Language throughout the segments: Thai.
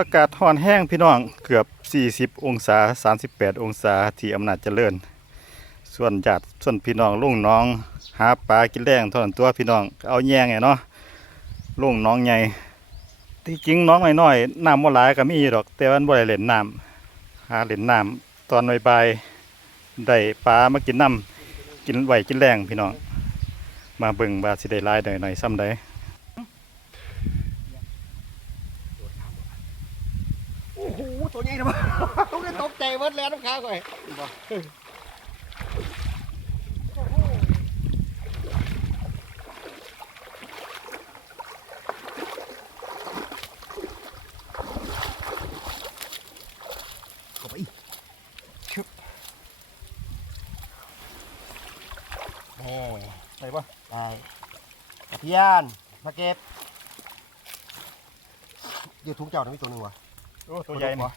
อากาศร้อนแห้งพี่น้องเกือบ 40 องศา 38 องศาที่อำนาจเจริญ ส่วนญาติส่วนพี่น้องลุงน้อง หาปลากินแรงเท่านั้นตัวพี่น้องเอาแยงไงเนาะลุงน้องใหญ่ที่จริงน้องน้อยๆน้ำบ่หลายก็มีอยู่ดอก แต่วันบ่ได้เล่นน้ำหาเล่นน้ำตอนบ่ายๆได้ปลามากินน้ำกินไหวกินแรงพี่น้องมาเบิ่งว่าสิได้ลายไหน่อยซ้ำใด โอ้โหตัวใหญ่นะมั้งต้องได้ตกใจเบิดแล้วน้ำค้างก่อยเข้าไปอีกชึบแหม่ได้ปะได้กระเทียนมาเก็บอยู่ทุกเจ้านะมีตัวหนึ่งวะ โอ้ตัวใหญ่นี่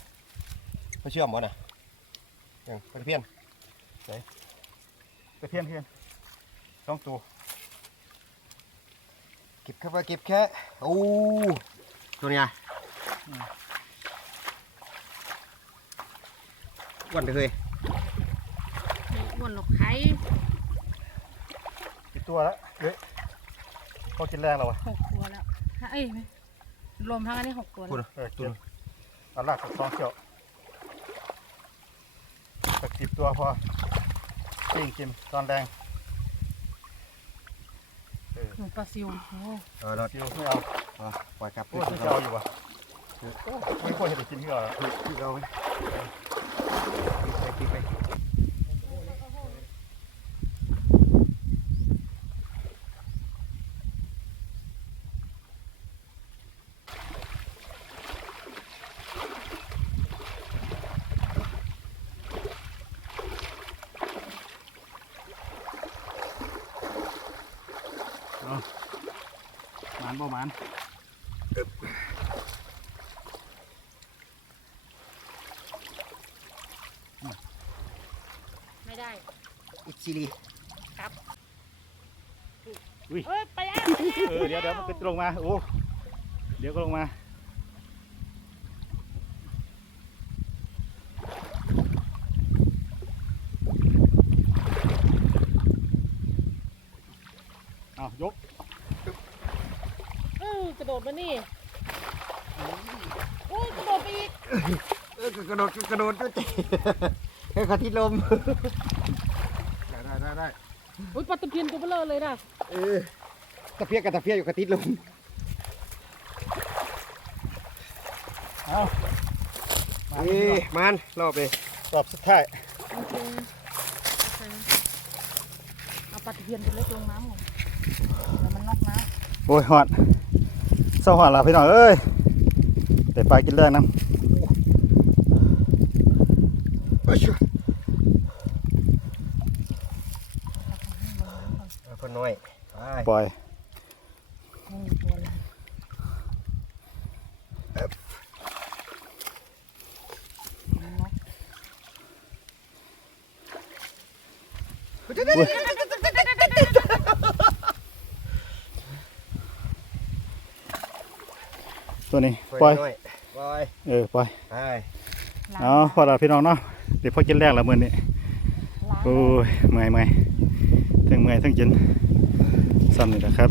ไม่เชื่อมวะน่ะยังกระเทียนไปเพี้ยนเพี้ยนสองตัวเก็บแค่ว่าเก็บแค่โอ้ตัวเนี้ยวันไปเลยอ้วนหรอกไข่กี่ตัวแล้วเฮ้ยพอกินแรงแล้ววะหกตัวแล้วเอ้ยไม่รวมทั้งอันนี้หกตัวพูดแล้วนะเออกิน เอาลากสักสองเกี่ยวสักสิบตัวพอปิ้งกินตอนแรงเออหนูปลาซิวโอ้เออเราซิวไม่เอาเอาปล่อยกลับโอ้ที่จะเอาอยู่วะโอ้ไม่ควรจะไปกินที่เราที่เราไปไปไป หมานบ่หมานไม่ได้อิชิลีเอ้ยไปแล้ว เออเดี๋ยวเดี๋ยวมันก็ลงมา โอ้ เดี๋ยวก็ลงมา ยกเออกระโดดมานี่โอ้ยกระโดดไปอีกเออกระโดดกระโดดด้วยใจให้ขาทิตลมได้ได้ได้ได้โอ้ยปลาตะเพียนตัวเบลอเลยนะเออตะเพียกกับตะเพียกอยู่ขาทิตลมเอาเอ้ยมันรอบเลยรอบสุดท้ายโอเคโอเคเอาปลาตะเพียนตัวเล็กลงน้ำก่อนเดี๋ยว มันนอกน้โอ้ยหอดเศร้าหอดละพี่น้องเอ้ยแต่ปลากินแรงน้เอ้ยชัวเอาคนน้อยไปำปล่อยำไม่มีตัวเลย ตัวนี้ปปล่ล่ออยยน้อยปล่อยเออปล่อยไปล้างเอาพอละพี่น้องเนาะเดี๋ยวพอกินแรงละมื้อนี้ล้างโอ้ยเมื่อยเมื่อยทั้งเมื่อยทั้งกินซ้ำนี่แหละครับ